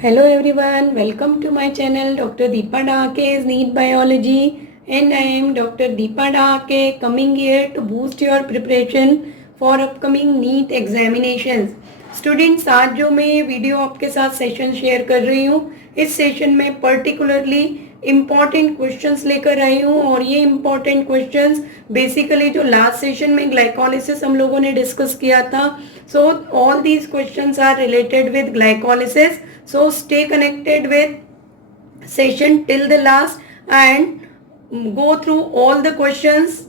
Hello everyone, welcome to my channel Dr. Deepa Dahake's NEET Biology, and I am Dr. Deepa Dahake coming here to boost your preparation for upcoming NEET examinations. Students, आज जो मैं ये video आपके साथ session share कर रही हूँ, इस सेशन में पर्टिकुलरली इम्पॉर्टेंट क्वेश्चंस लेकर आई हूँ और ये इम्पॉर्टेंट क्वेश्चंस बेसिकली जो लास्ट सेशन में ग्लाइकोलिसिस हम लोगों ने डिस्कस किया था, so all these questions are related with glycolysis. So stay connected with session till the last and go through all the questions.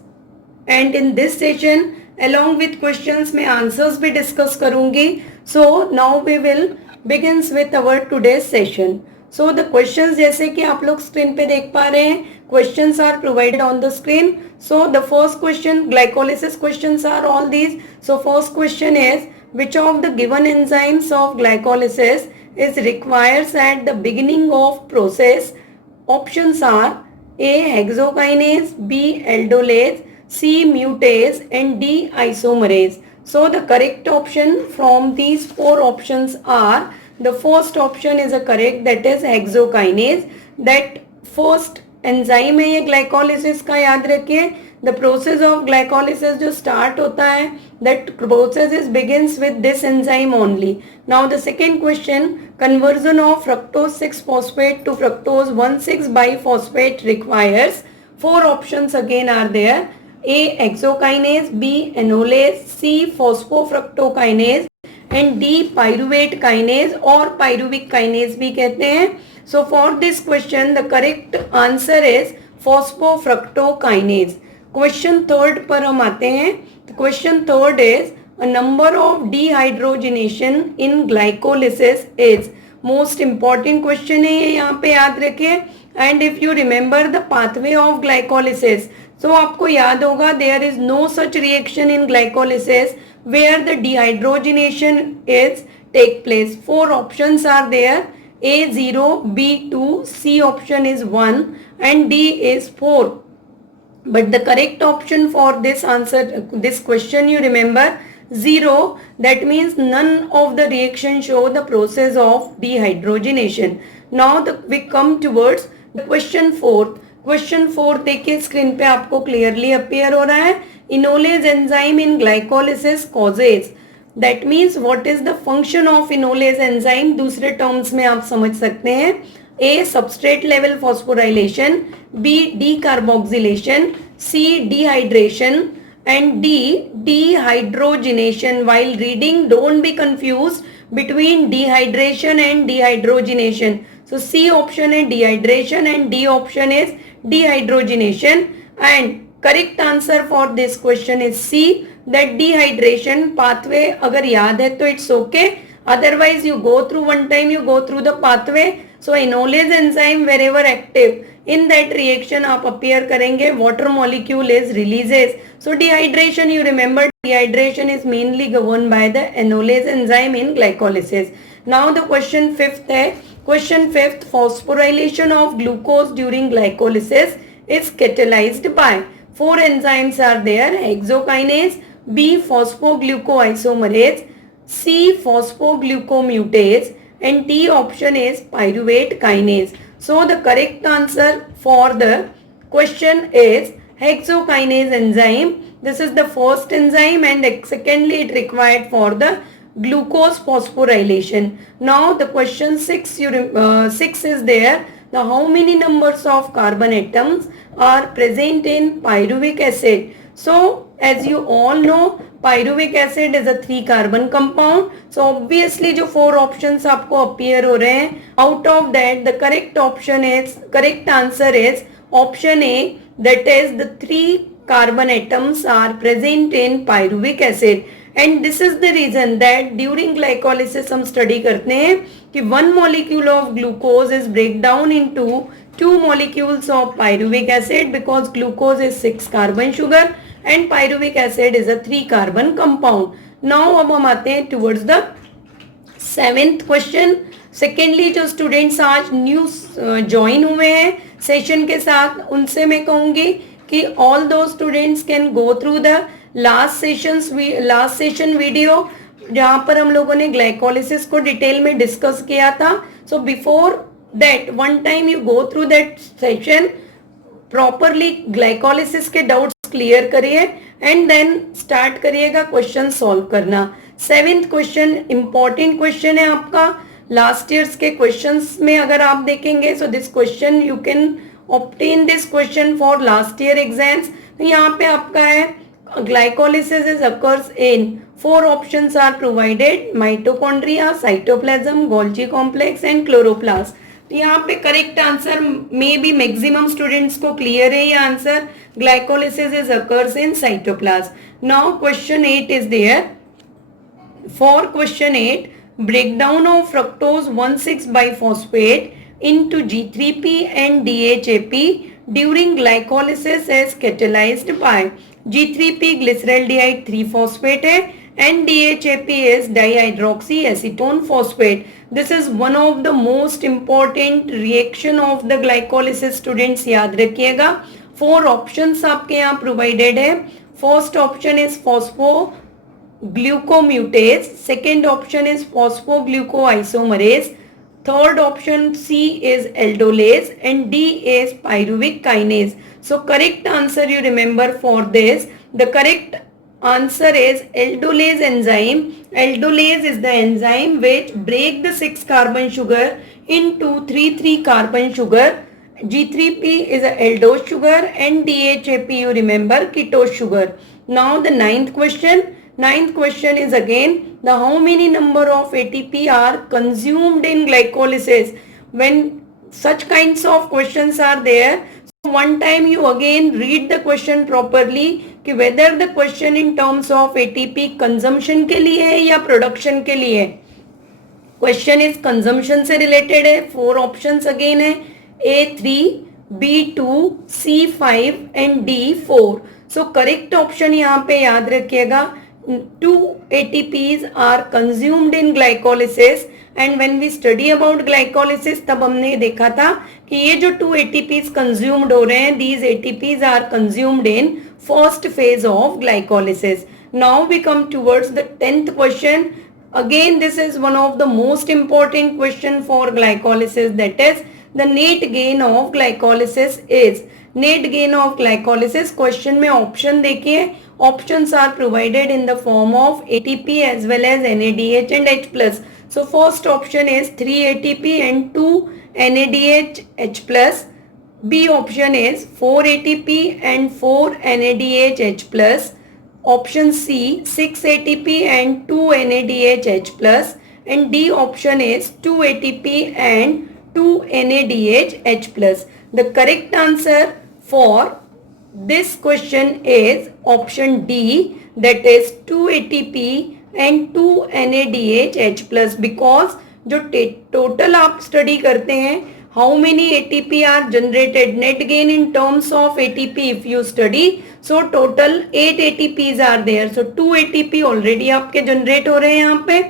And in this session, along with questions, मैं answers भी discuss करूँगी. So now we will begins with our today's session. So the questions जैसे कि आप लोग screen पे देख पा रहे हैं, questions are provided on the screen. So the first question, glycolysis questions are all these. So first question is, which of the given enzymes of glycolysis is requires at the beginning of process? Options are A. hexokinase, B. aldolase, C. mutase and D. isomerase. So the correct option from these four options are, the first option is a correct, that is hexokinase. That first enzyme है ये glycolysis का, याद रखिए. The process of glycolysis जो start होता है, that process is begins with this enzyme only. Now the second question, conversion of fructose 6 phosphate to fructose 1,6 biphosphate requires. Four options again are there. A. hexokinase, B. enolase, C. phosphofructokinase and D. pyruvate kinase और pyruvic kinase भी कहते हैं. So for this question the correct answer is phosphofructokinase. Question third पर हम आते हैं. The question third is, a number of dehydrogenation in glycolysis is. Most important question है ये, यहाँ पे याद रखिए. And if you remember the pathway of glycolysis, so आपको याद होगा there is no such reaction in glycolysis where the dehydrogenation is take place. Four options are there. A 0, B 2, C option is 1 and D is 4. But the correct option for this answer, this question, you remember 0. That means none of the reaction show the process of dehydrogenation. Now we come towards the question 4. Question 4 देखिए screen पे आपको clearly appear हो रहा है. Enolase enzyme in glycolysis causes. That means what is the function of enolase enzyme, दूसरे terms में आप समझ सकते हैं. A. Substrate level phosphorylation, B. Decarboxylation, C. Dehydration and D. dehydrogenation. While reading, don't be confused between dehydration and dehydrogenation. So C option is dehydration and D option is dehydrogenation. And correct answer for this question is C, that dehydration pathway. अगर याद है तो it's okay. Otherwise you go through one time, you go through the pathway. So enolase enzyme wherever active, in that reaction आप appear करेंगे, water molecule is releases. So dehydration, you remember dehydration is mainly governed by the enolase enzyme in glycolysis. Now the question 5th है. Question 5th, phosphorylation of glucose during glycolysis is catalyzed by. Four enzymes are there. Hexokinase, B. phosphoglucoisomerase, C. phosphoglucomutase and D option is pyruvate kinase. So the correct answer for the question is hexokinase enzyme. This is the first enzyme and secondly it required for the glucose phosphorylation. Now the question 6, 6 is there. Now how many numbers of carbon atoms are present in pyruvic acid? So as you all know, pyruvic acid is a 3 carbon compound. So obviously जो 4 options आपको appear हो रहे हैं, out of that the correct answer is option A, that is the 3 carbon atoms are present in pyruvic acid. And this is the reason that during glycolysis हम study करते हैं कि 1 molecule of glucose is break down into 2 molecules of pyruvic acid, because glucose is 6 carbon sugar and pyruvic acid is a 3 carbon compound. Now अब हम आते हैं towards the 7th question. Secondly जो students आज new join हुए हैं session के साथ, उनसे मैं कहूंगी कि ऑल दो students can go through the last session video, जहां पर हम लोगों ने ग्लाइकोलिसिस को डिटेल में डिस्कस किया था. So before that, one time you go through that session, properly glycolysis के डाउट्स क्लियर करिए एंड देन स्टार्ट करिएगा क्वेश्चन सॉल्व करना. 7th क्वेश्चन इंपॉर्टेंट क्वेश्चन है आपका लास्ट ईयर्स के क्वेश्चंस में. अगर आप देखेंगे so this question you can obtain this question for last year exams. तो यहाँ पे आपका है glycolysis is occurs in 4 options are provided: mitochondria, cytoplasm, Golgi complex and chloroplast. तो यहाँ पे correct answer may be maximum students को clear है ये answer. Glycolysis is occurs in cytoplasm. Now question 8 is there. For question 8, breakdown of fructose 1,6-biphosphate into G3P and DHAP during glycolysis is catalyzed by G3P glyceraldehyde 3-phosphate है and DHAP is dihydroxyacetone phosphate. This is one of the most important reaction of the glycolysis. students याद रखिएगा. 4 options आपके यहाँ provided है. First option is phosphoglucomutase, second option is phosphoglucoisomerase, third option C is aldolase and D is pyruvic kinase. So correct answer you remember for this, the correct answer is aldolase enzyme. Aldolase is the enzyme which break the 6 carbon sugar into 3 carbon sugar. G3P is a aldose sugar and DHAP you remember ketose sugar. Now the 9th question. 9th question is again the how many number of ATP are consumed in glycolysis. When such kinds of questions are there, so one time you again read the question properly कि whether the question in terms of ATP consumption के लिए है या production के लिए है. Question is consumption से related है. 4 options again है A3, B2, C5 and D4. So correct option यहाँ पे याद रखिएगा. 2 ATPs are consumed in glycolysis and when we study about glycolysis तब हमने देखा था कि ये जो 2 ATPs consumed हो रहे हैं, these ATPs are consumed in first phase of glycolysis. Now we come towards the 10th question. Again this is one of the most important question for glycolysis, that is the net gain of glycolysis is. Net gain of glycolysis question में option देखिए. Options are provided in the form of ATP as well as NADH and H+. So first option is 3 ATP and 2 NADH H+. B option is 4 ATP and 4 NADH H+. Option C 6 ATP and 2 NADH H+. And D option is 2 ATP and 2 NADH H+. The correct answer for this question is option D, that is 2 ATP and 2 NADH H+. because जो total आप study करते हैं how many ATP are generated, net gain in terms of ATP if you study, so total 8 ATPs are there. So 2 ATP already आपके generate हो रहे हैं यहाँ पे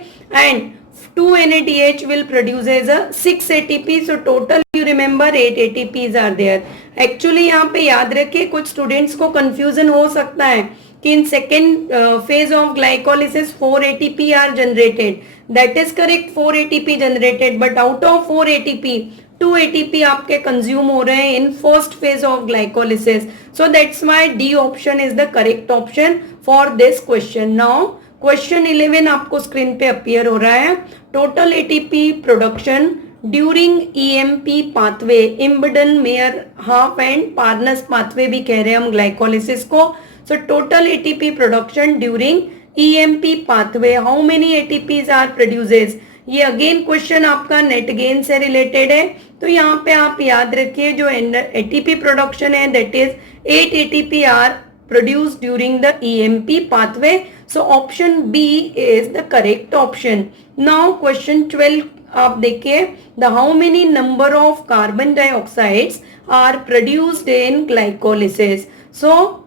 and 2 NADH will produce as a 6 ATP. so total you remember 8 ATPs are there. Actually यहाँ पे याद रखिए कुछ students को confusion हो सकता है कि in second phase of glycolysis 4 ATP are generated. That is correct, 4 ATP generated, but out of 4 ATP 2 ATP आपके consume हो रहे हैं in first phase of glycolysis. So that's why D option is the correct option for this question. Now question 11 आपको screen पे appear हो रहा है. Total ATP production during EMP pathway, Embden, Mayer, Half and Parnas pathway भी कह रहे हैं हम glycolysis को. So total ATP production during EMP pathway, how many ATPs are produces? ये अगेन क्वेश्चन आपका नेट गेन से रिलेटेड है. तो यहाँ पे आप याद रखिए जो ATP प्रोडक्शन है that is 8 ATP are produced during the EMP pathway. So option B is the correct option. Now question 12 आप देखिए the how many number of carbon dioxides are produced in glycolysis. So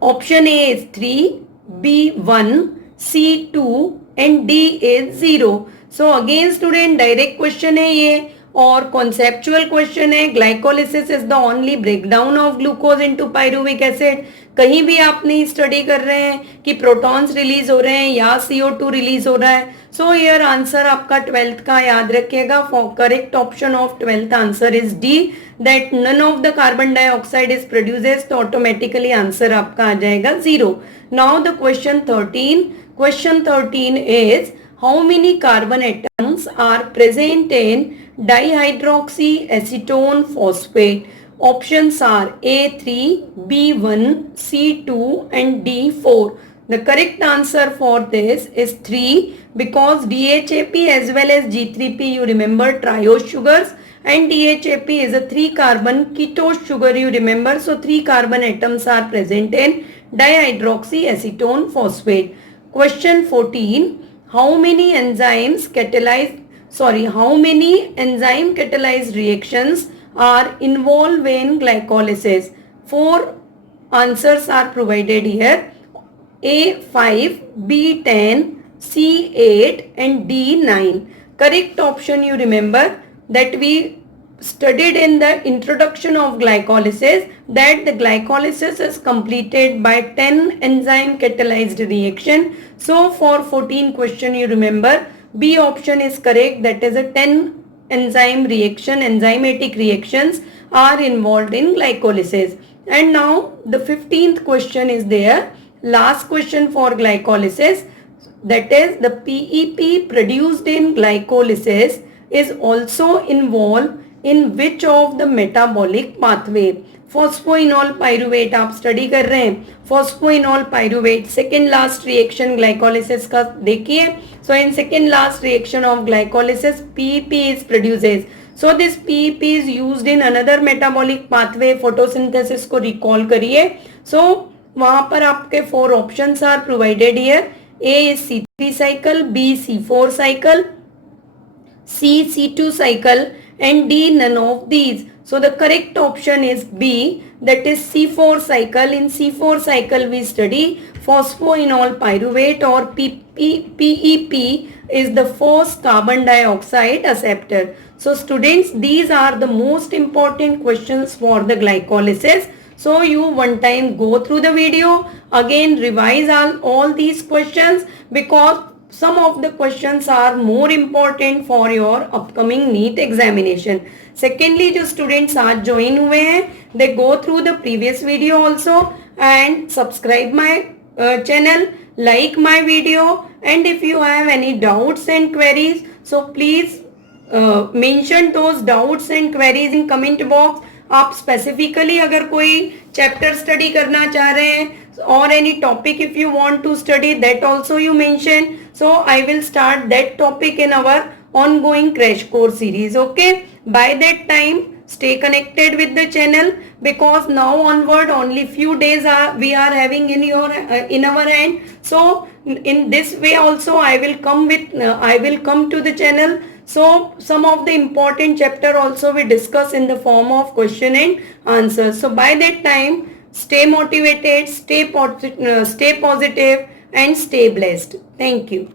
option A is 3, B 1, C 2 and D is 0. So again student direct question है ये. और conceptual question है, glycolysis is the only breakdown of glucose into pyruvic acid. कहीं भी आप नहीं study कर रहे हैं कि प्रोटॉन्स रिलीज हो रहे हैं या CO2 रिलीज हो रहा है। सो हियर आंसर आपका 12th का याद रखिएगा। For correct option of 12th answer is D, that none of the carbon dioxide is produces, तो ऑटोमेटिकली आंसर आपका आ जाएगा 0। Now the question 13, question 13 is how many carbon atoms are present in dihydroxy acetone phosphate? Options are A3, B1, C2 and D4. The correct answer for this is 3, because DHAP as well as G3P, you remember, triose sugars, and DHAP is a 3 carbon ketose sugar, you remember. So 3 carbon atoms are present in dihydroxy acetone phosphate. Question 14, how many enzymes how many enzyme catalyzed reactions are involved in glycolysis? 4 answers are provided here: A5, B10, C8 and D9. Correct option, you remember that we studied in the introduction of glycolysis that the glycolysis is completed by 10 enzyme catalyzed reaction. So for 14 question, you remember B option is correct, that is a 10 enzyme reaction, enzymatic reactions are involved in glycolysis. And now the 15th question is there, last question for glycolysis, that is the PEP produced in glycolysis is also involved in which of the metabolic pathway? Phosphoenol pyruvate आप study कर रहे हैं, phosphoenol pyruvate second last reaction glycolysis का देखिए. So in second last reaction of glycolysis PEP is produces. So this PEP is used in another metabolic pathway, photosynthesis को recall करिए. So वहां पर आपके 4 options are provided here. A is C3 cycle, B C4 cycle, C C2 cycle and D none of these. So the correct option is B, that is C4 cycle. In C4 cycle we study phosphoenol pyruvate, or PEP is the first carbon dioxide acceptor. So students, these are the most important questions for the glycolysis. So you one time go through the video, again revise all these questions, because some of the questions are more important for your upcoming NEET examination. Secondly, जो students आज join हुए हैं, they go through the previous video also and subscribe my channel, like my video, and if you have any doubts and queries, so please mention those doubts and queries in comment box. आप specifically अगर कोई chapter study करना चाह रहे हैं और any topic if you want to study, that also you mention. So I will start that topic in our ongoing crash course series. Okay, by that time stay connected with the channel, because now onward only few days we are having in our hand. So in this way also I will come to the channel. So some of the important chapter also we discuss in the form of question and answers. So by that time stay motivated, stay positive and stay blessed. Thank you.